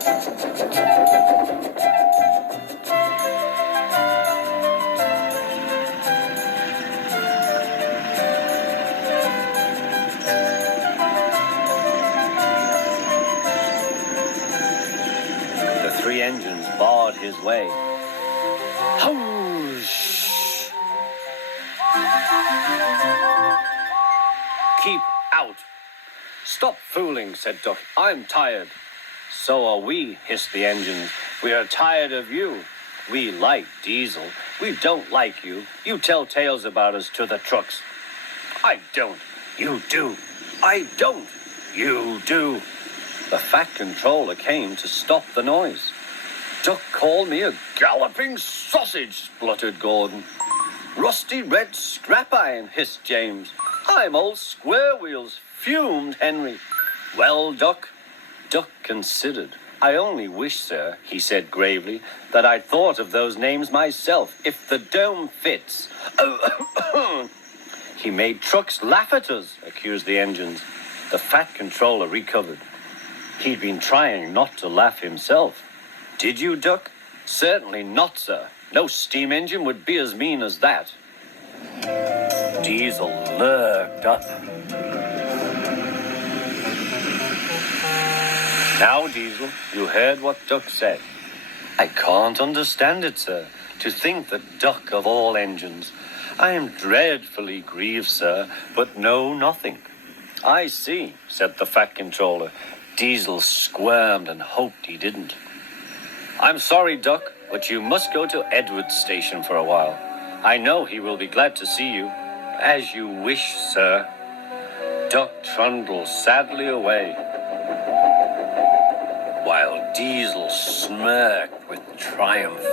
The three engines barred his way. Whoosh! Keep out! Stop fooling, said Duck. I'm tired. So are we, hissed the engines. We are tired of you. We like Diesel. We don't like you. You tell tales about us to the trucks. I don't. You do. I don't. You do. The Fat Controller came to stop the noise. Duck called me a galloping sausage, spluttered Gordon. Rusty red scrap iron, hissed James. I'm old Square Wheels, fumed Henry. Well, Duck? Duck considered. I only wish, sir, he said gravely, that I'd thought of those names myself, if the dome fits. He made trucks laugh at us, accused the engines. The Fat Controller recovered. He'd been trying not to laugh himself. Did you, Duck? Certainly not, sir. No steam engine would be as mean as that. Diesel lurked up. Now, Diesel, you heard what Duck said. I can't understand it, sir. To think that Duck of all engines. I am dreadfully grieved, sir, but know nothing. I see, said the Fat Controller. Diesel squirmed and hoped he didn't. I'm sorry, Duck, but you must go to Edward's station for a while. I know he will be glad to see you. As you wish, sir. Duck trundled sadly away, while Diesel smirked with triumph.